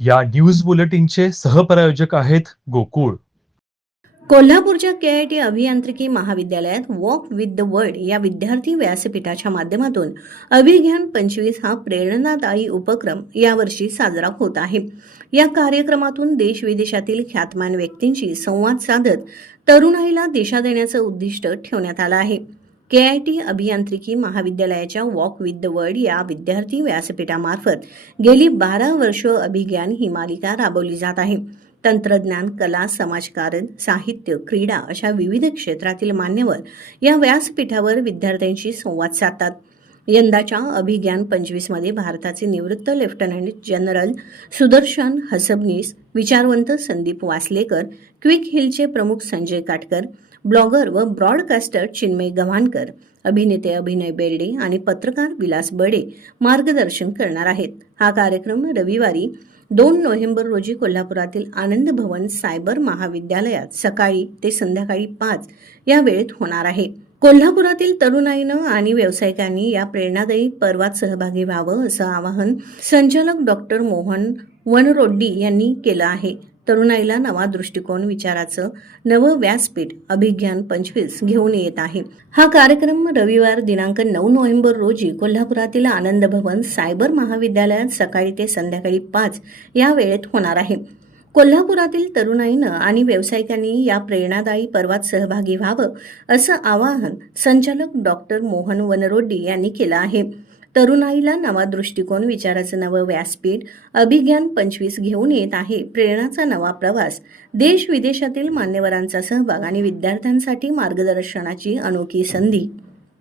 या न्यूज बुलेटिनचे सहप्रायोजक आहेत गोकुळ. कोल्हापूरच्या के आय टी अभियांत्रिकी महाविद्यालयात वॉक विथ द वर्ल्ड या विद्यार्थी व्यासपीठाच्या माध्यमातून अभिज्ञान पंचवीस हा प्रेरणादायी उपक्रम यावर्षी साजरा होत आहे. या कार्यक्रमातून देश विदेशातील ख्यातमान व्यक्तींशी संवाद साधत तरुणाईला दिशा देण्याचं उद्दिष्ट ठेवण्यात आलं आहे. के आय टी अभियांत्रिकी महाविद्यालयाच्या वॉक विथ द वर्ल्ड या विद्यार्थी व्यासपीठामार्फत गेली बारा वर्ष अभिज्ञान ही मालिका राबवली जात आहे. तंत्रज्ञान कला समाजकारण साहित्य क्रीडा अशा विविध क्षेत्रातील मान्यवर या व्यासपीठावर विद्यार्थ्यांशी संवाद साधतात. यंदाच्या अभिज्ञान पंचवीसमध्ये भारताचे निवृत्त लेफ्टनंट जनरल सुदर्शन हसबनीस विचारवंत संदीप वासलेकर क्विक हिलचे प्रमुख संजय काटकर ब्लॉगर व ब्रॉडकास्टर चिन्मय गव्हाणकर अभिनेते अभिनय बेर्डे आणि पत्रकार विलास बडे मार्गदर्शन करणार आहेत. हा कार्यक्रम रविवारी दोन नोव्हेंबर रोजी कोल्हापुरातील आनंद भवन सायबर महाविद्यालयात सकाळी ते संध्याकाळी पाच या वेळेत होणार आहे. कोल्हापुरातील तरुणाईनं आणि व्यावसायिकांनी या प्रेरणादायी पर्वात सहभागी व्हावं असं आवाहन संचालक डॉक्टर मोहन वनरोड्डी यांनी केलं आहे. तरुणाईला नवा दृष्टिकोन विचाराचं नवं व्यासपीठ अभिज्ञान पंचवीस घेऊन येत आहे. हा कार्यक्रम रविवार दिनांक नऊ नोव्हेंबर रोजी कोल्हापुरातील आनंद भवन सायबर महाविद्यालयात सकाळी ते संध्याकाळी पाच या वेळेत होणार आहे. कोल्हापुरातील तरुणाईनं आणि व्यावसायिकांनी या प्रेरणादायी पर्वात सहभागी व्हावं असं आवाहन संचालक डॉक्टर मोहन वनरोड्डी यांनी केलं आहे. तरुणाईला नवा दृष्टिकोन विचाराचं नवं व्यासपीठ अभिज्ञान पंचवीस घेऊन येत आहे. प्रेरणाचा नवा प्रवास. देश विदेशातील मान्यवरांचा सहभाग आणि विद्यार्थ्यांसाठी मार्गदर्शनाची अनोखी संधी.